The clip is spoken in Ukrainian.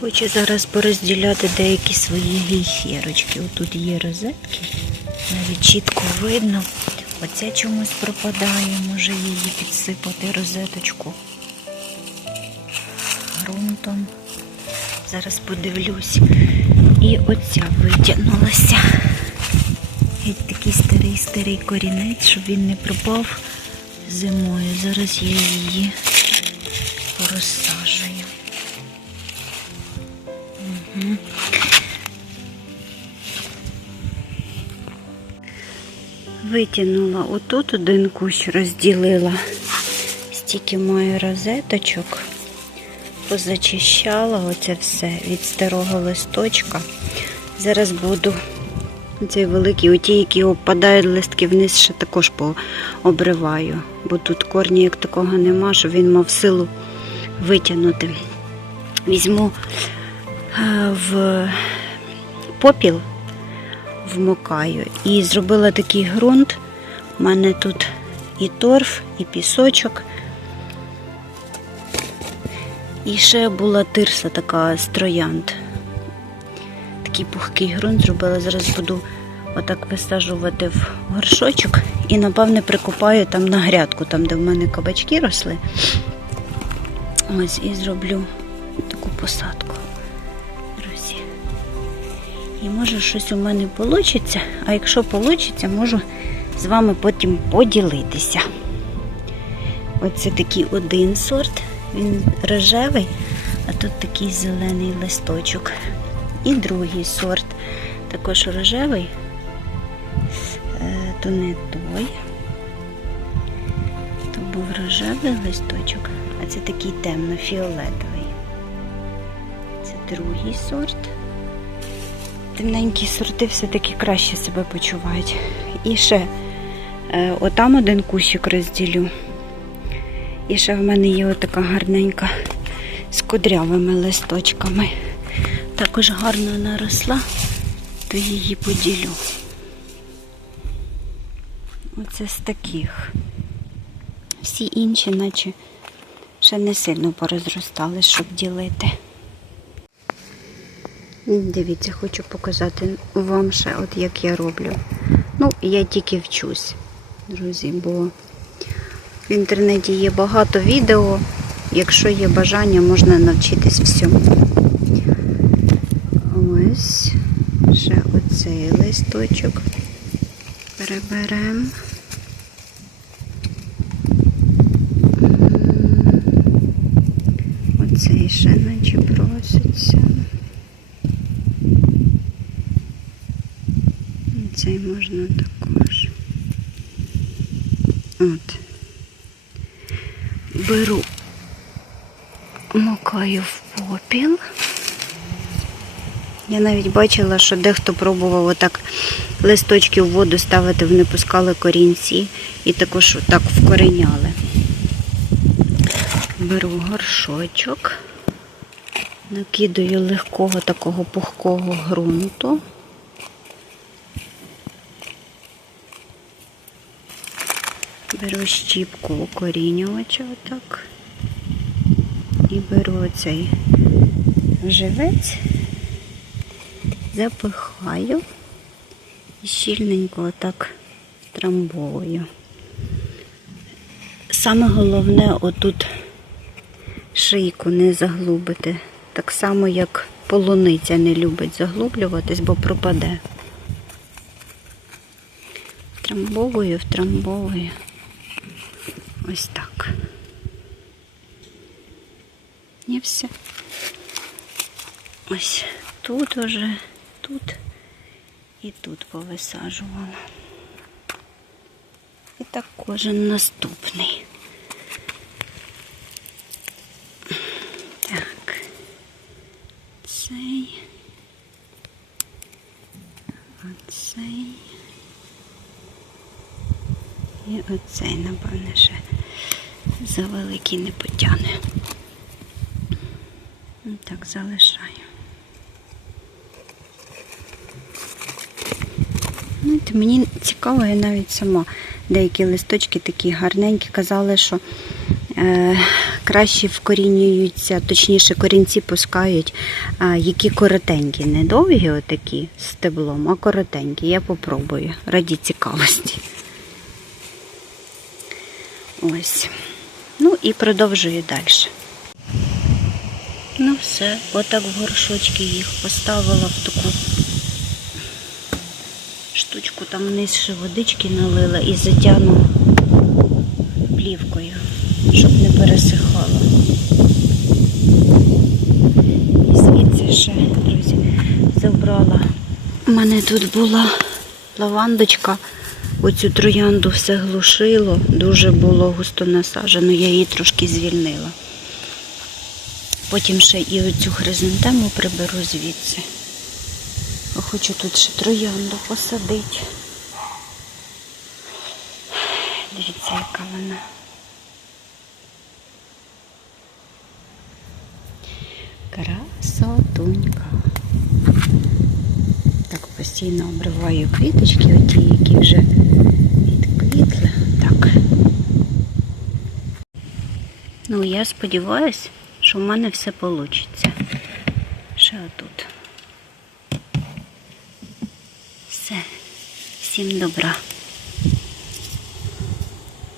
Хочу зараз порозділяти деякі свої гейхерочки. Отут є розетки, навіть чітко видно. Оця чомусь пропадає, може її підсипати розеточку ґрунтом. Зараз подивлюсь. І оця витягнулася. Геть такий старий-старий корінець, щоб він не пропав зимою. Зараз я її порозсаджую. Витягнула отут один кущ, розділила. Стільки маю розеточок. Позачищала оце все від старого листочка. Зараз буду цей великий, оті, які опадають листки вниз, ще також пообриваю. Бо тут корні як такого нема, щоб він мав силу витягнути. Візьму в попіл, вмокаю і зробила такий ґрунт. У мене тут і торф, і пісочок. І ще була тирса така з троянд. Такий пухкий ґрунт зробила. Зараз буду отак висаджувати в горшочок і, напевне, прикопаю там на грядку, там, де в мене кабачки росли. Ось і зроблю таку посадку. І може щось у мене вийде, а якщо вийде, можу з вами потім поділитися. Оце такий один сорт, він рожевий, а тут такий зелений листочок. І другий сорт, також рожевий, Е, то не той. То був рожевий листочок, а це такий темно-фіолетовий. Це другий сорт. Темненькі сорти все-таки краще себе почувають. І ще е, отам один кущик розділю. І ще в мене є отака гарненька з кудрявими листочками. Також гарно наросла, то її поділю. Оце з таких. Всі інші, наче ще не сильно порозростали, щоб ділити. Дивіться, хочу показати вам ще, от як я роблю. Ну, я тільки вчусь, друзі, бо в інтернеті є багато відео. Якщо є бажання, можна навчитись всьому. Ось ще оцей листочок переберемо. Оцей ще наче проситься. Цей можна також. От. Беру, макаю в попіл. Я навіть бачила, що дехто пробував отак листочки в воду ставити, вони пускали корінці і також так вкореняли. Беру горшочок, накидаю легкого такого пухкого ґрунту. Беру щіпку укорінювача отак. І беру оцей живець, запихаю і щільненько отак трамбовую. Саме головне отут шийку не заглубити. Так само, як полуниця не любить заглублюватись, бо пропаде. Втрамбовую, втрамбовую. Ось так. І все. Ось тут уже, тут і тут повисаджувала. І так кожен наступний. Так. Цей. Оцей. І оцей, напевне, ще завеликий не потягне. Ну, Так, залишаю. Знаєте, мені цікаво, я навіть сама деякі листочки такі гарненькі. Казали, що е, краще вкорінюються, точніше, корінці пускають, е, які коротенькі, не довгі, отакі з стеблом, а коротенькі. Я попробую раді цікавості. Ось. Ну і продовжую далі. Ну все, отак в горшочки їх поставила в таку штучку, там вниз ще водички налила і затягну плівкою, щоб не пересихало. І звідси ще, друзі, забрала. У мене тут була лавандочка, оцю троянду все глушило, дуже було густо насаджено, я її трошки звільнила. Потім ще і оцю хризантему приберу звідси. Хочу тут ще троянду посадити. Дивіться, яка вона. Красотунька. Постійно обриваю квіточки, оті, які вже відквітли. Так. Ну, я сподіваюся, що в мене все вийде. Ще отут. Все. Всім добра.